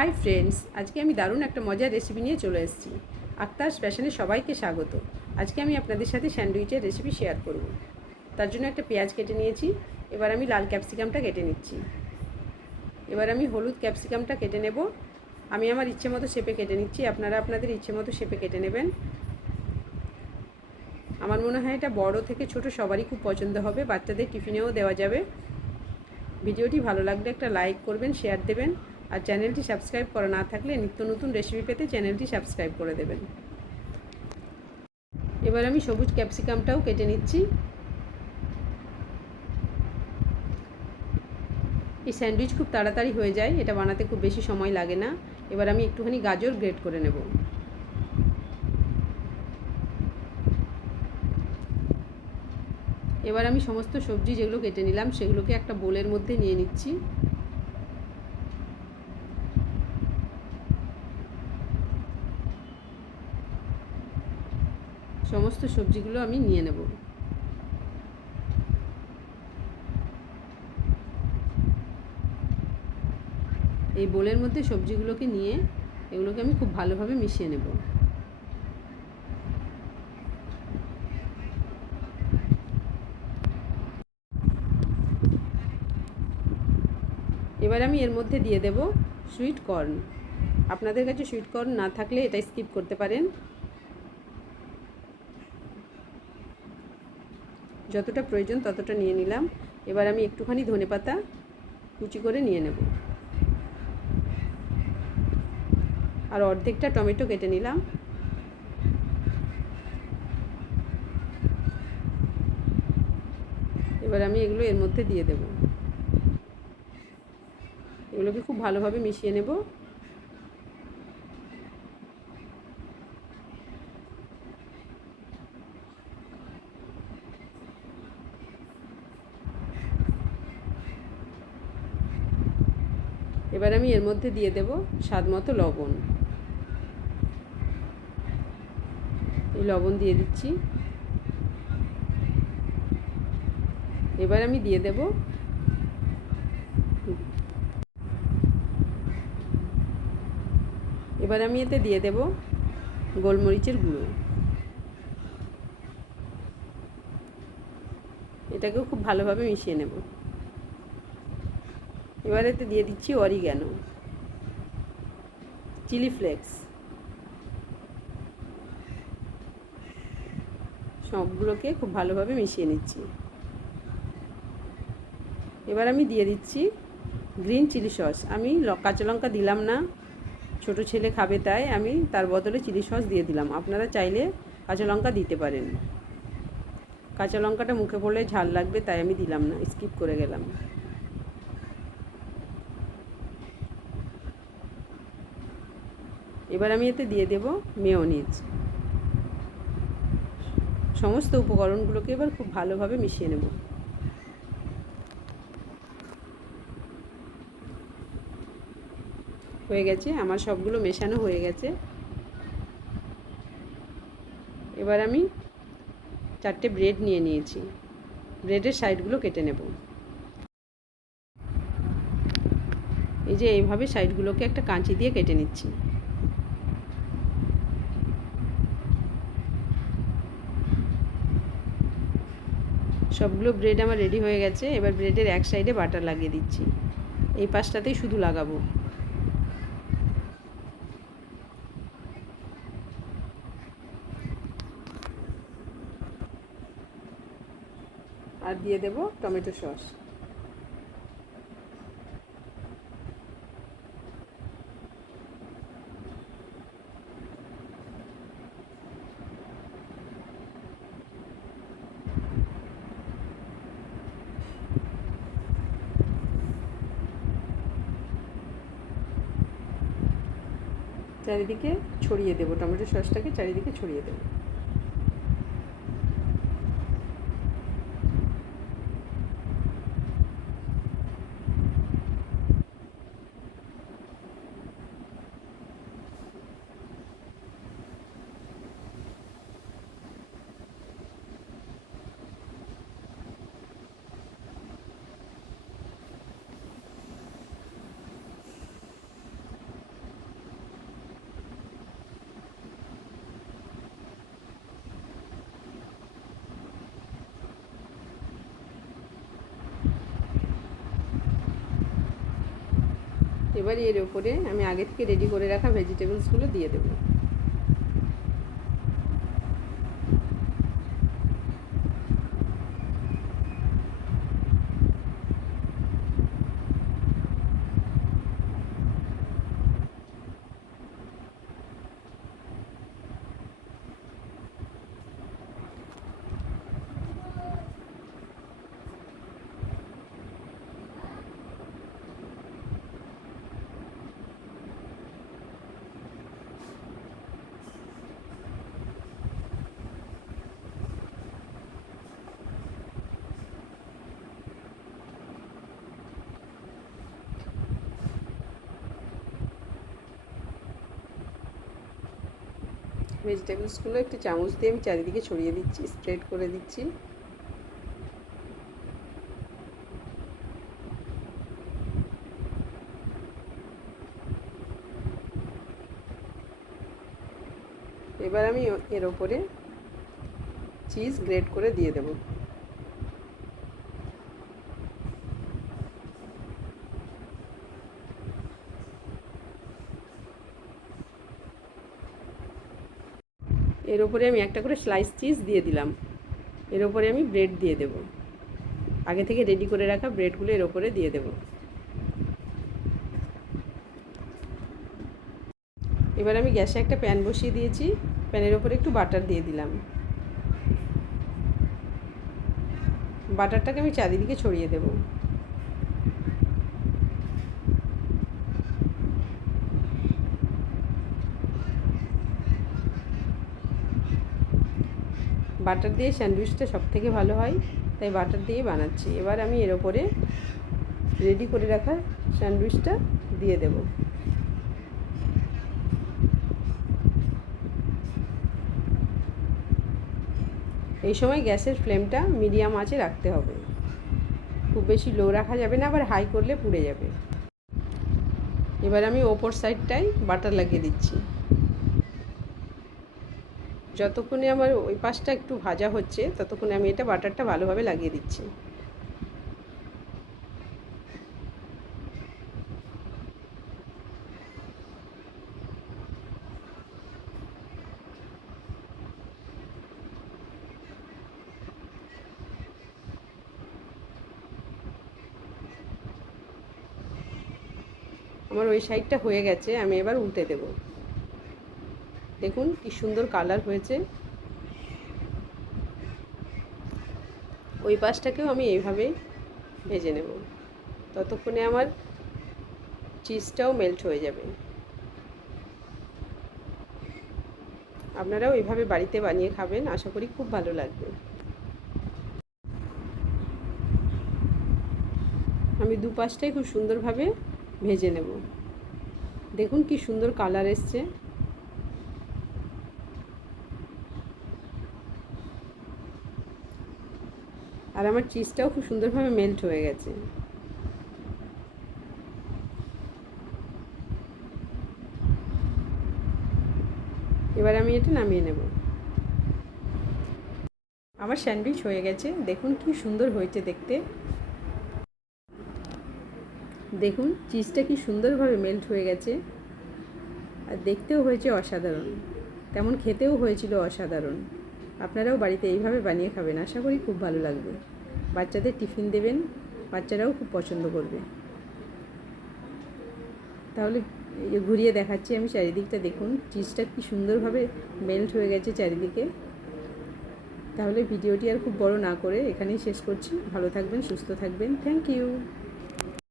Hi friends, আজকে আমি দারুণ একটা মজার রেসিপি নিয়ে চলে এসেছি। আক্তার ফ্যাশনে সবাইকে স্বাগত। আজকে আমি আপনাদের সাথে স্যান্ডউইচের রেসিপি শেয়ার করব। তার জন্য একটা পেঁয়াজ কেটে নিয়েছি। এবার আমি লাল ক্যাপসিকামটা কেটে নিচ্ছি। এবার আমি হলুদ ক্যাপসিকামটা কেটে নেব। আমি আমার ইচ্ছে মতো শেপে কেটে নিচ্ছি, আপনারা আপনাদের ইচ্ছে মতো শেপে কেটে নেবেন। আমার মনে হয় এটা বড় থেকে ছোট সবারই খুব পছন্দ হবে, বাচ্চাদের টিফিনেও দেওয়া যাবে। ভিডিওটি ভালো লাগলে একটা লাইক করবেন, শেয়ার দেবেন, আর চ্যানেলটি সাবস্ক্রাইব করা না থাকলে নিত্য নতুন রেসিপি পেতে চ্যানেলটি সাবস্ক্রাইব করে দেবেন। এবার আমি সবুজ ক্যাপসিকামটাও কেটে নিচ্ছি। এই স্যান্ডউইচ খুব তাড়াতাড়ি হয়ে যায়, এটা বানাতে খুব বেশি সময় লাগে না। এবার আমি একটুখানি গাজর গ্রেট করে নেব। এবার আমি সমস্ত সবজি যেগুলো কেটে নিলাম সেগুলোকে একটা বোলের মধ্যে নিয়ে নিচ্ছি। সমস্ত সবজিগুলো আমি নিয়ে নেব। এই বোলের মধ্যে সবজিগুলোকে নিয়ে এগুলোকে আমি খুব ভালোভাবে মিশিয়ে নেব। এবার আমি এর মধ্যে দিয়ে দেব সুইট কর্ন। আপনাদের কাছে সুইট কর্ন না থাকলে এটা স্কিপ করতে পারেন। যতটা প্রয়োজন ততটা নিয়ে নিলাম। এবার আমি একটুখানি ধনেপাতা কুচি করে নিয়ে নেব, আর অর্ধেকটা টমেটো কেটে নিলাম। এবার আমি এগুলো এর মধ্যে দিয়ে দেব। এগুলোকে খুব ভালোভাবে মিশিয়ে নেব। এবার আমি এর মধ্যে দিয়ে দেব স্বাদ মতো লবণ। এই লবণ দিয়ে দিচ্ছি। এবার আমি দিয়ে দেব এবার আমি এতে দিয়ে দেব গোলমরিচের গুঁড়ো। এটাকেও খুব ভালোভাবে মিশিয়ে নেব। এবার এতে দিয়ে দিচ্ছি অরিগ্যানো, চিলি ফ্লেক্স। সবগুলোকে খুব ভালোভাবে মিশিয়ে নিচ্ছি। এবার আমি দিয়ে দিচ্ছি গ্রিন চিলি সস। আমি কাঁচা লঙ্কা দিলাম না, ছোটো ছেলে খাবে তাই আমি তার বদলে চিলি সস দিয়ে দিলাম। আপনারা চাইলে কাঁচা লঙ্কা দিতে পারেন। কাঁচা লঙ্কাটা মুখে পড়লে ঝাল লাগবে তাই আমি দিলাম না, স্কিপ করে গেলাম। এবার আমি এতে দিয়ে দেব মেয়োনিজ। সমস্ত উপকরণগুলোকে এবার খুব ভালোভাবে মিশিয়ে নেব। হয়ে গেছে, আমার সবগুলো মেশানো হয়ে গেছে। এবার আমি 4টে ব্রেড নিয়ে নিয়েছি। ব্রেডের সাইডগুলো কেটে নেব। এই যে এইভাবে সাইডগুলোকে একটা কাঁচি দিয়ে কেটে নিচ্ছি। সবগুলো ব্রেড আমার রেডি হয়ে গেছে। এবার ব্রেডের এক সাইডে বাটার লাগিয়ে দিচ্ছি। এই পাশটাতেই শুধু লাগাবো। আর দিয়ে দেব টমেটো সস। চারিদিকে ছড়িয়ে দেব, টমেটো সসটাকে চারিদিকে ছড়িয়ে দেব। এবার এর উপরে আমি আগে থেকে রেডি করে রাখা ভেজিটেবলসগুলো দিয়ে দেবো। ভেজিটেবলসগুলো একটু চামচ দিয়ে আমি চারিদিকে ছড়িয়ে দিচ্ছি, স্প্রেড করে দিচ্ছি। এবার আমি এর ওপরে চিজ গ্রেট করে দিয়ে দেব। এর ওপরে আমি একটা করে স্লাইস চিজ দিয়ে দিলাম। এর ওপরে আমি ব্রেড দিয়ে দেব, আগে থেকে রেডি করে রাখা ব্রেডগুলো এর ওপরে দিয়ে দেব। এবার আমি গ্যাসে একটা প্যান বসিয়ে দিয়েছি, প্যানের ওপরে একটু বাটার দিয়ে দিলাম। বাটারটাকে আমি চারিদিকে ছড়িয়ে দেব। বাটার দিয়ে স্যান্ডউইচটা সবথেকে ভালো হয়, তাই বাটার দিয়ে বানাচ্ছি। এবার আমি এর ওপরে রেডি করে রাখা স্যান্ডউইচটা দিয়ে দেব। এই সময় গ্যাসের ফ্লেমটা মিডিয়াম আঁচে রাখতে হবে, খুব বেশি লো রাখা যাবে না, আবার হাই করলে পুড়ে যাবে। এবার আমি ওপর সাইডটায় বাটার লাগিয়ে দিচ্ছি। যতক্ষণে আমার ওই পাশটা একটু ভাজা হচ্ছে ততক্ষণে আমি এটা বাটারটা ভালোভাবে লাগিয়ে দিচ্ছি। আমার ওই সাইডটা হয়ে গেছে, আমি এবার উল্টে দেব। দেখুন কি সুন্দর কালার হয়েছে। ওই পাশটাকেও আমি এইভাবে ভেজে নেব, ততক্ষণে আমার চিজটাও মেল্ট হয়ে যাবে। আপনারাও এইভাবে বাড়িতে বানিয়ে খাবেন, আশা করি খুব ভালো লাগবে। আমি দুপাশটাই খুব সুন্দরভাবে ভেজে নেব। দেখুন কি সুন্দর কালার এসছে। আর আমার চিজটাও খুব সুন্দরভাবে মেল্ট হয়ে গেছে। এবার আমি এটা নামিয়ে নেব। আমার স্যান্ডউইচ হয়ে গেছে, দেখুন কি সুন্দর হয়েছে দেখতে। দেখুন চিজটা কি সুন্দরভাবে মেল্ট হয়ে গেছে, আর দেখতেও হয়েছে অসাধারণ, তেমন খেতেও হয়েছিল অসাধারণ। আপনারাও বাড়িতে এইভাবে বানিয়ে খাবেন, আশা করি খুব ভালো লাগবে। বাচ্চাদের টিফিন দেবেন, বাচ্চারাও খুব পছন্দ করবে। তাহলে ঘুরিয়ে দেখাচ্ছি আমি চারিদিকটা, দেখুন চিজটা কি সুন্দরভাবে মেল্ট হয়ে গেছে চারিদিকে। তাহলে ভিডিওটি আর খুব বড় না করে এখানেই শেষ করছি। ভালো থাকবেন, সুস্থ থাকবেন। Thank you.